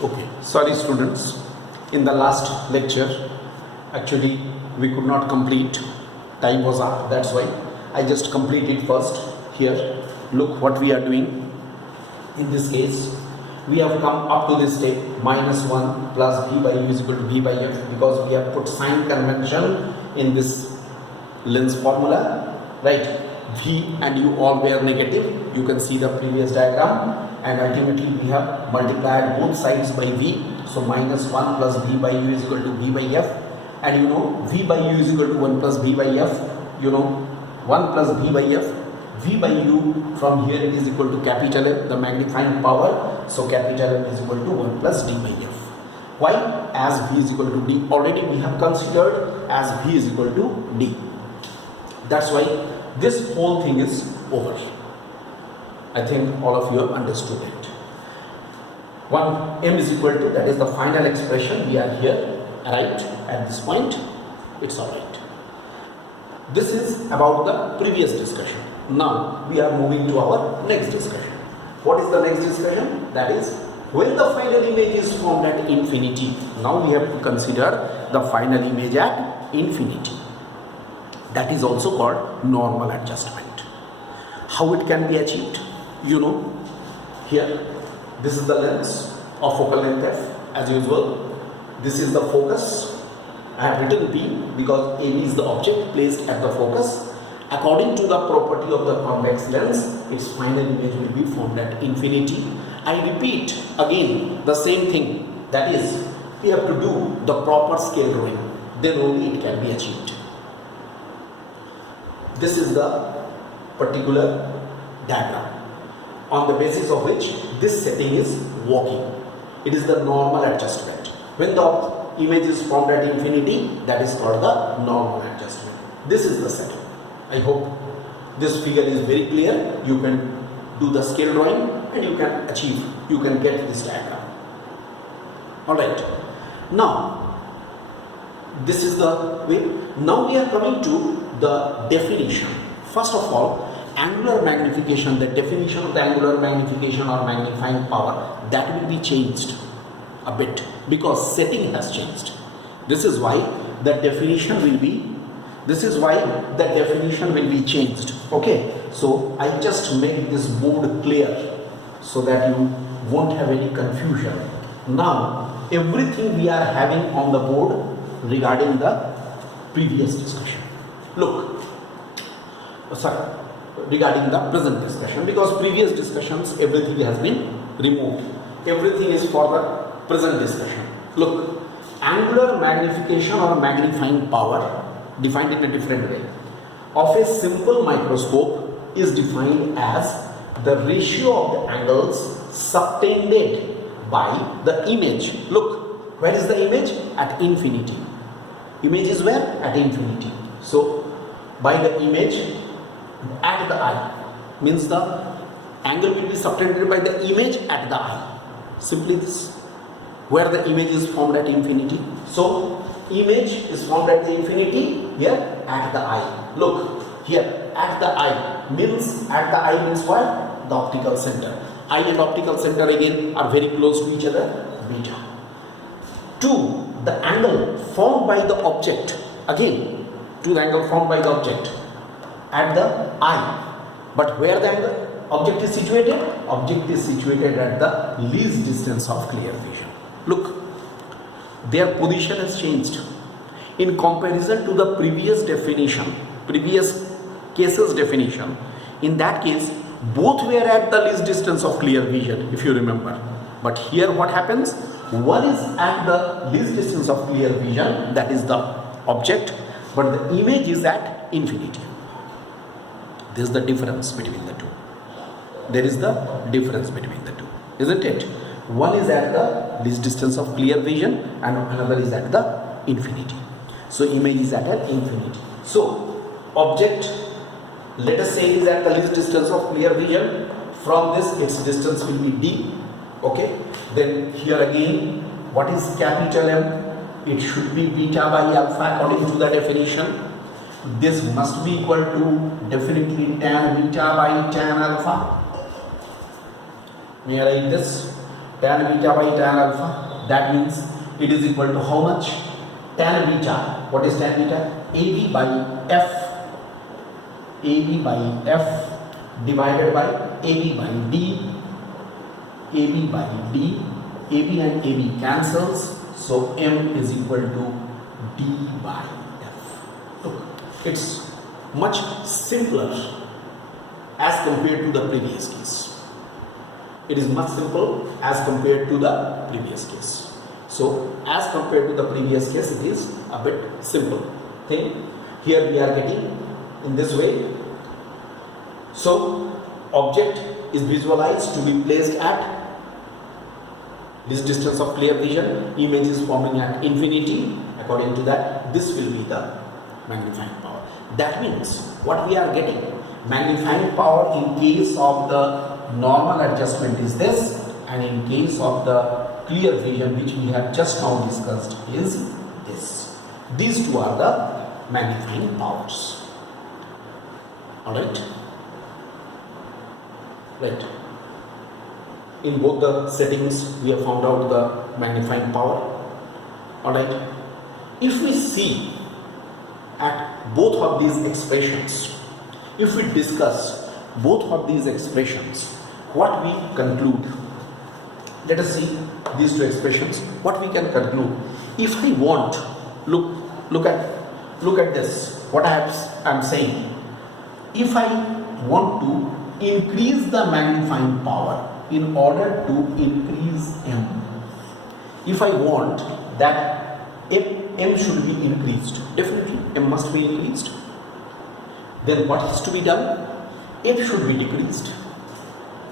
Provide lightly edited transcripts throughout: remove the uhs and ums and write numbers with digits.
Okay, sorry students, in the last lecture actually we could not complete, time was up, that's why I just completed first. Here look what we are doing. In this case we have come up to this step, -1 plus v by u is equal to v by f, because we have put sign convention in this lens formula, right? V and u all were negative, you can see the previous diagram, and ultimately we have multiplied both sides by v, so -1 plus v by u is equal to v by f, and you know v by u is equal to 1 plus v by f, you know 1 plus v by f, v by u from here it is equal to capital F, the magnifying power, so capital M is equal to 1 plus d by f. Why? As v is equal to d, already we have considered as v is equal to d. That's why this whole thing is over. I think all of you have understood it. 1 m is equal to, that is the final expression, we are here, right? At this point, it's alright. This is about the previous discussion. Now we are moving to our next discussion. What is the next discussion? That is when the final image is formed at infinity. Now we have to consider the final image at infinity. That is also called normal adjustment. How it can be achieved? You know, here this is the lens of focal length f as usual. This is the focus. I have written P because AB is the object placed at the focus. According to the property of the convex lens, its final image will be formed at infinity. I repeat again the same thing, that is we have to do the proper scale drawing, then only it can be achieved. This is the particular diagram on the basis of which this setting is working. It is the normal adjustment. When the image is formed at infinity, that is called the normal adjustment. This is the setting. I hope this figure is very clear. You can do the scale drawing and you can achieve, you can get this diagram. Alright. Now, this is the way. Now we are coming to the definition. First of all, angular magnification, the definition of the angular magnification or magnifying power, that will be changed a bit because setting has changed. This is why the definition will be changed. Okay, so I just make this board clear so that you won't have any confusion. Now everything we are having on the board regarding the previous discussion. Look, regarding the present discussion, because previous discussions everything has been removed. Everything is for the present discussion. Look, angular magnification or magnifying power defined in a different way of a simple microscope is defined as the ratio of the angles subtended by the image. Look, where is the image? At infinity. Image is where? At infinity. So by the image at the eye means the angle will be subtended by the image at the eye. Simply this, where the image is formed at infinity. So image is formed at the infinity here at the eye. Look here at the eye means what? The optical center. Eye and optical center again are very close to each other, beta. 2. The angle formed by the object, again to the angle formed by the object at the eye. But where the object is situated? Object is situated at the least distance of clear vision. Look, their position has changed. In comparison to the previous definition, previous case's definition, in that case, both were at the least distance of clear vision, if you remember. But here what happens? One is at the least distance of clear vision, that is the object, but the image is at infinity. There is the difference between the two. There is the difference between the two, isn't it? One is at the least distance of clear vision and another is at the infinity. So image is at an infinity. So object, let us say, is at the least distance of clear vision. From this its distance will be d. Okay, then here again, what is capital M? It should be beta by alpha according to the definition. This must be equal to definitely tan beta by tan alpha. May I write this? tan beta by tan alpha. That means it is equal to how much? Tan beta. What is tan beta? AB by F. AB by F divided by AB by D. AB by D. AB and AB cancels. So M is equal to D by F. Look, it's much simpler as compared to the previous case. It is much simple as compared to the previous case. So as compared to the previous case, it is a bit simple thing. Here we are getting in this way. So object is visualized to be placed at this distance of clear vision. Image is forming at infinity. According to that, this will be the magnifying power. That means what we are getting, magnifying power in case of the normal adjustment is this, and in case of the clear vision which we have just now discussed is this. These two are the magnifying powers. Alright? Right. In both the settings we have found out the magnifying power. Alright. If we see at both of these expressions, if we discuss both of these expressions, what we conclude? Let us see these two expressions. What we can conclude? If I want, look at this. What I am saying. If I want to increase the magnifying power in order to increase M, if I want that M should be increased, definitely M must be increased. Then what has to be done? M should be decreased.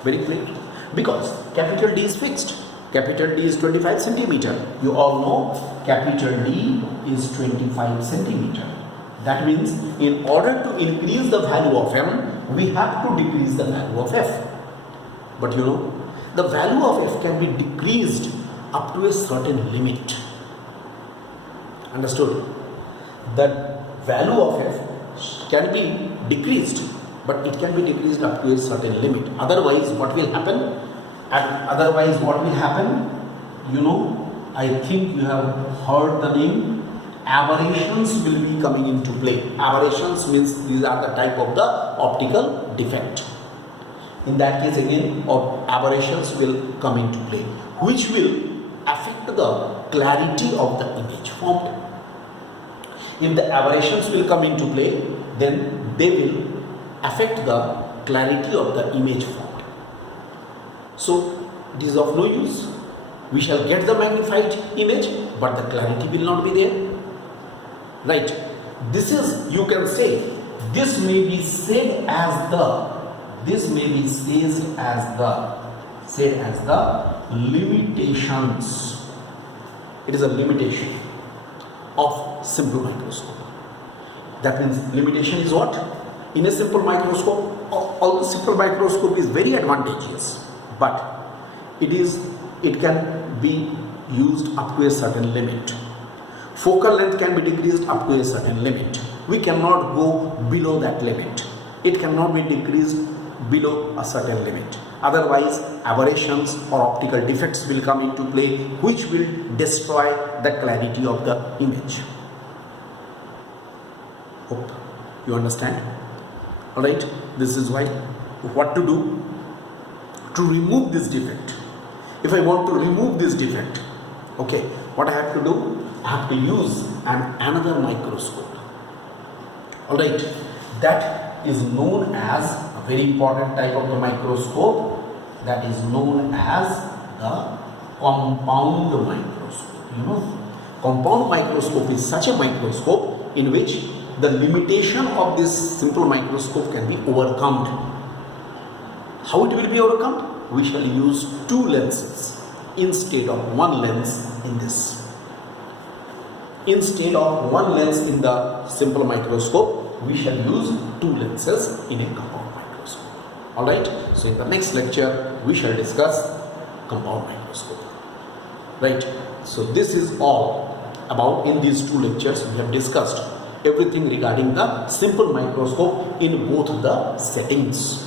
Very clear. Because capital D is fixed. Capital D is 25 centimeter. You all know capital D is 25 centimeter. That means in order to increase the value of M, we have to decrease the value of F. But you know, the value of F can be decreased up to a certain limit. Understood? The value of F can be decreased, but it can be decreased up to a certain limit. Otherwise, what will happen? You know, I think you have heard the name. Aberrations will be coming into play. Aberrations means these are the type of the optical defect. In that case again, aberrations will come into play, which will affect the clarity of the image formed. If the aberrations will come into play, then they will affect the clarity of the image formed. So it is of no use. We shall get the magnified image, but the clarity will not be there. Right? This is, you can say, this may be said as the limitations. It is a limitation of simple microscope. That means limitation is what? In a simple microscope, although simple microscope is very advantageous, but it can be used up to a certain limit. Focal length can be decreased up to a certain limit. We cannot go below that limit. It cannot be decreased below a certain limit. Otherwise, aberrations or optical defects will come into play, which will destroy the clarity of the image. Hope you understand. Alright, this is why what to do to remove this defect. If I want to remove this defect, okay, what I have to do? I have to use another microscope. Alright, that is known as a very important type of the microscope, that is known as the compound microscope. You know, compound microscope is such a microscope in which the limitation of this simple microscope can be overcome. How it will be overcome? We shall use two lenses instead of one lens in this. Instead of one lens in the simple microscope, we shall use two lenses in a compound microscope. Alright, so in the next lecture, we shall discuss compound microscope. Right, so this is all about, in these two lectures, we have discussed everything regarding the simple microscope in both the settings.